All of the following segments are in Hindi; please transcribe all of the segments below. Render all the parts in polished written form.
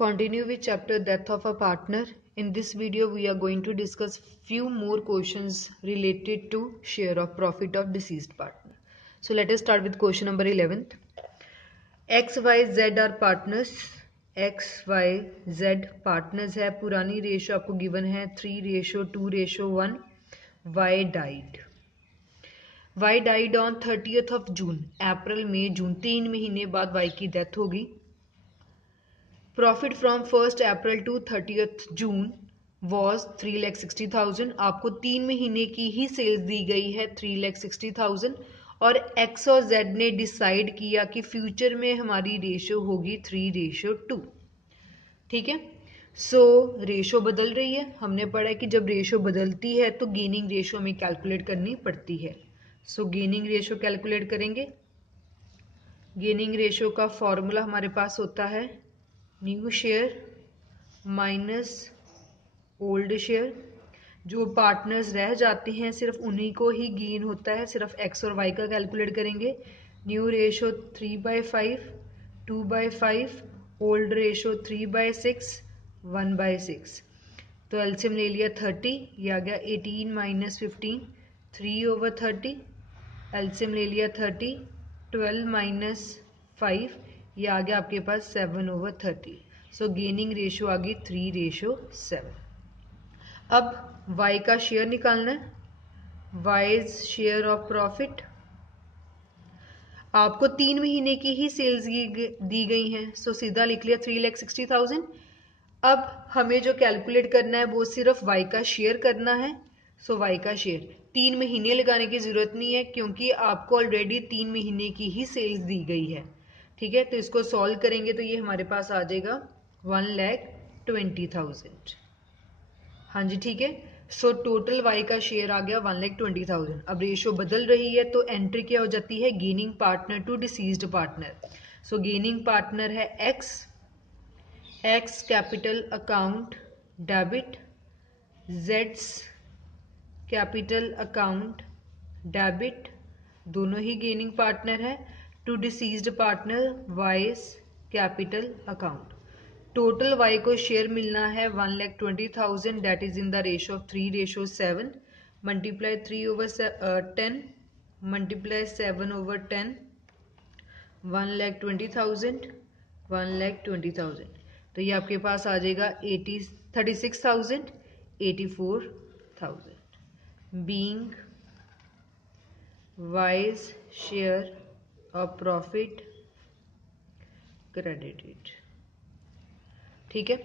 Continue with chapter Death of a Partner. In this video, we are going to discuss few more questions related to share of profit of deceased partner. So let us start with question number 11th. X, Y, Z are partners. X, Y, Z partners है. पुरानी रेशो आपको गिवन है 3:2:1. Y died. Y died on 30th of June. अप्रैल मई जून 3 महीने बाद Y की डेथ होगी. Profit from 1st April to 30th June was 3,60,000. आपको 3 महीने की ही सेल्स दी गई है 3,60,000 और एक्स और जेड ने डिसाइड किया कि फ्यूचर में हमारी रेशो होगी 3:2. ठीक है. सो रेशो बदल रही है. हमने पढ़ा है कि जब रेशो बदलती है तो गेनिंग रेशो हमें कैलकुलेट करनी पड़ती है. सो गेनिंग रेशो कैलकुलेट करेंगे. गेनिंग रेशो का फॉर्मूला हमारे पास होता है new share minus old share. जो पार्टनर्स रह जाते हैं सिर्फ उन्हीं को ही गेन होता है. सिर्फ एक्स और वाई का कैलकुलेट करेंगे. New ratio 3/5, 2/5, old ratio 3/6, 1/6. तो एलसीएम ले लिया 30. ये आ गया 18 - 15, 3/30. एलसीएम ले लिया 30. 12 - 5, ये आ गया आपके पास 7/30. सो गेनिंग रेशो आ गई 3:7. अब y का शेयर निकालना है. Wise share of profit. आपको 3 महीने की ही सेल्स दी गई हैं. सो सीधा लिख लिया 3,60,000. अब हमें जो कैलकुलेट करना है वो सिर्फ y का शेयर करना है. सो y का शेयर 3 महीने लगाने की जरूरत नहीं है क्योंकि आपको ऑलरेडी 3 महीने की ही सेल्स दी गई है. ठीक है. तो इसको सॉल्व करेंगे तो ये हमारे पास आ जाएगा 1,20,000. हाँ जी ठीक है. सो टोटल y का शेयर आ गया 1,20,000. अब रेशो बदल रही है तो एंट्री क्या हो जाती है gaining partner to deceased partner. So gaining partner है x. x capital account debit. z's capital account debit. दोनों ही गेनिंग पार्टनर है. To deceased partner wise capital account. Total y को शेयर मिलना है 1,20,000. That is in the ratio of 3:7. Multiply 3/10 multiply 7/10. 1,20,000 1,20,000. तो ये आपके पास आ जाएगा 36,000 84,000. Being wise share of profit credited. ठीक है.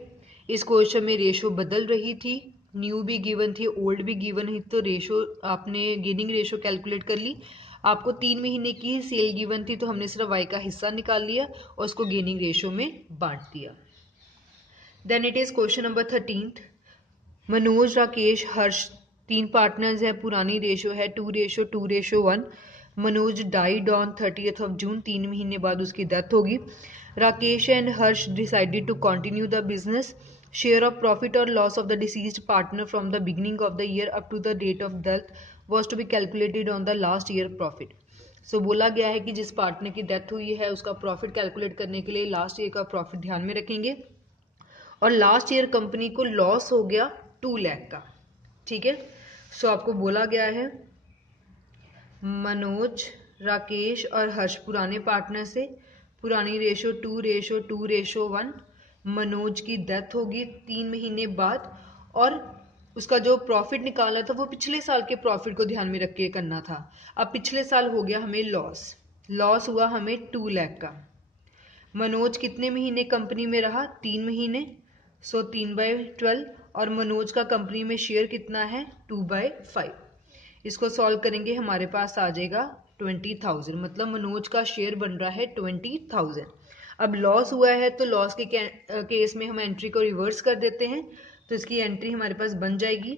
इस क्वेश्चन में रेशो बदल रही थी. न्यू भी गिवन थी, ओल्ड भी गिवन थी. तो रेशो आपने गेनिंग रेशो कैलकुलेट कर ली. आपको 3 महीने की सेल गिवन थी तो हमने सिर्फ y का हिस्सा निकाल लिया और उसको गेनिंग रेशो में बांट दिया. Then it is question number 13th. Manoj Rakesh Harsh 3 partners है. पुरानी रेशो है 2:2:1. Manoj died on 30th of June. 3 महीने बाद उसकी डेथ होगी. Rakesh and Harsh decided to continue the business. Share of profit or loss of the deceased partner from the beginning of the year up to the date of death was to be calculated on the last year profit. So बोला गया है कि जिस पार्टनर की डेथ हुई है उसका प्रॉफिट कैलकुलेट करने के लिए लास्ट ईयर का प्रॉफिट ध्यान में रखेंगे. और लास्ट ईयर कंपनी को लॉस हो गया 2 लाख का. ठीक है. सो आपको बोला गया है मनोज राकेश और हर्ष पुराने पार्टनर से. पुरानी रेशो 2:2:1. मनोज की डेथ होगी 3 महीने बाद और उसका जो प्रॉफिट निकालना था वो पिछले साल के प्रॉफिट को ध्यान में रख के करना था. अब पिछले साल हो गया हमें लॉस हुआ हमें 2 लाख का. मनोज कितने महीने कंपनी में रहा 3 महीने. सो 3/12 और मनोज का कंपनी में शेयर कितना है 2/5. इसको सॉल्व करेंगे हमारे पास आ जाएगा 20,000. मतलब मनोज का शेयर बन रहा है 20,000. अब लॉस हुआ है तो लॉस के केस में हम एंट्री को रिवर्स कर देते हैं. तो इसकी एंट्री हमारे पास बन जाएगी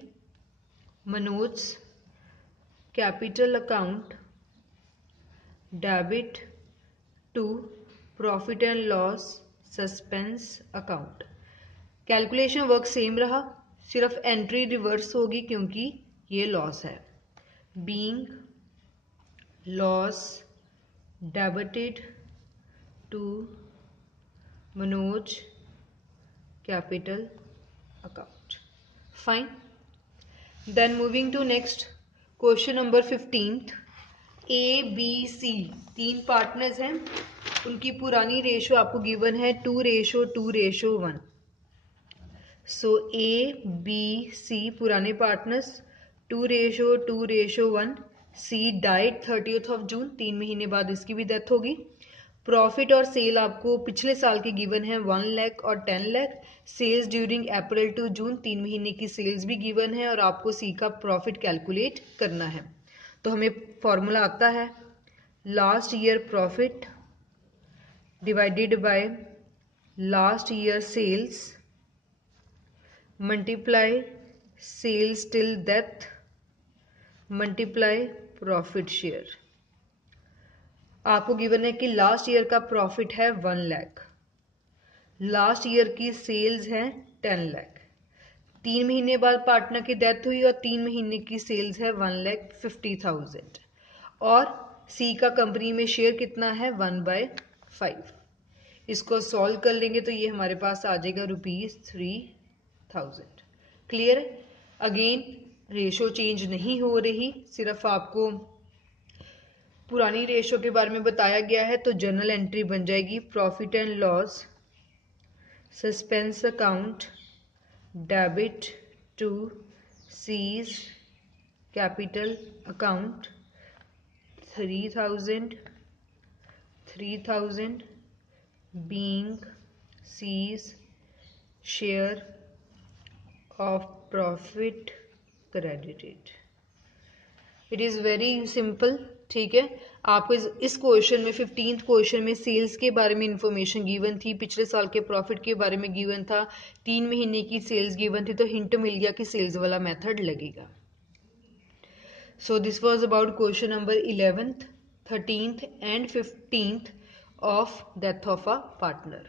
Manoj capital account debit to profit and loss suspense account. Calculation work same रहा, सिर्फ एंट्री रिवर्स होगी क्योंकि ये लॉस है. Being loss debited to Manoj capital account. Fine. Then moving to next question number 15th. A, B, C तीन पार्टनर्स हैं, उनकी पुरानी रेशो आपको गिवन है 2:2:1. सो A, B, C पुराने partners 2:2:1. C died 30th of June, 3 महीने बाद इसकी भी डेथ होगी. प्रॉफिट और सेल आपको पिछले साल के गिवन है 1 लाख और 10 lakh. Sales during April to June, 3 महीने की सेल्स भी गिवन है और आपको सी का प्रॉफिट कैलकुलेट करना है. तो हमें फॉर्मूला आता है last year profit divided by last year sales multiply sales till death multiply profit share. आपको गिवन है कि लास्ट ईयर का प्रॉफिट है 1 लाख, लास्ट ईयर की सेल्स है 10 लाख, 3 महीने बाद पार्टनर की डेथ हुई और 3 महीने की सेल्स है 1,50,000 और सी का कंपनी में शेयर कितना है 1/5. इसको सॉल्व कर लेंगे तो ये हमारे पास आ जाएगा ₹3,000. क्लियर है. अगेन रेशो चेंज नहीं हो रही, सिर्फ आपको पुरानी रेशो के बारे में बताया गया है. तो जर्नल एंट्री बन जाएगी profit and loss suspense account debit to C's capital account 3,000 being C's share of profit credited. It is very simple. ठीक है, आपको इस क्वेश्चन में 15th क्वेश्चन में सेल्स के बारे में इंफॉर्मेशन गिवन थी, पिछले साल के प्रॉफिट के बारे में गिवन था, 3 महीने की सेल्स गिवन थी, तो हिंट मिल गया कि सेल्स वाला मेथड लगेगा. So this was about question number 11th, 13th and 15th of death of a partner.